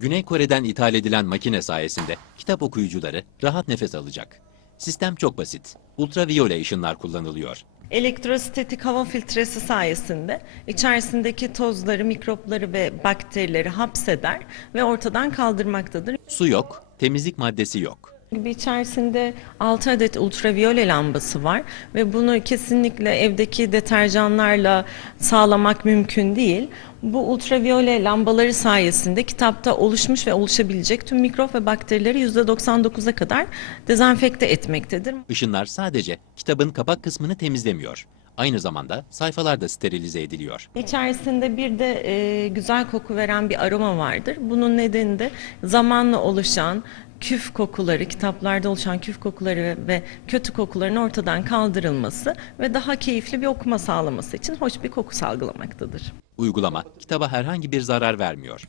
Güney Kore'den ithal edilen makine sayesinde kitap okuyucuları rahat nefes alacak. Sistem çok basit. Ultraviyole ışınlar kullanılıyor. Elektrostatik hava filtresi sayesinde içerisindeki tozları, mikropları ve bakterileri hapseder ve ortadan kaldırmaktadır. Su yok, temizlik maddesi yok. Gibi içerisinde 6 adet ultraviyole lambası var ve bunu kesinlikle evdeki deterjanlarla sağlamak mümkün değil. Bu ultraviyole lambaları sayesinde kitapta oluşmuş ve oluşabilecek tüm mikrop ve bakterileri %99'a kadar dezenfekte etmektedir. Işınlar sadece kitabın kapak kısmını temizlemiyor. Aynı zamanda sayfalar da sterilize ediliyor. İçerisinde bir de güzel koku veren bir aroma vardır. Bunun nedeni de zamanla oluşan küf kokuları, kitaplarda oluşan küf kokuları ve kötü kokuların ortadan kaldırılması ve daha keyifli bir okuma sağlaması için hoş bir koku salgılamaktadır. Uygulama kitaba herhangi bir zarar vermiyor.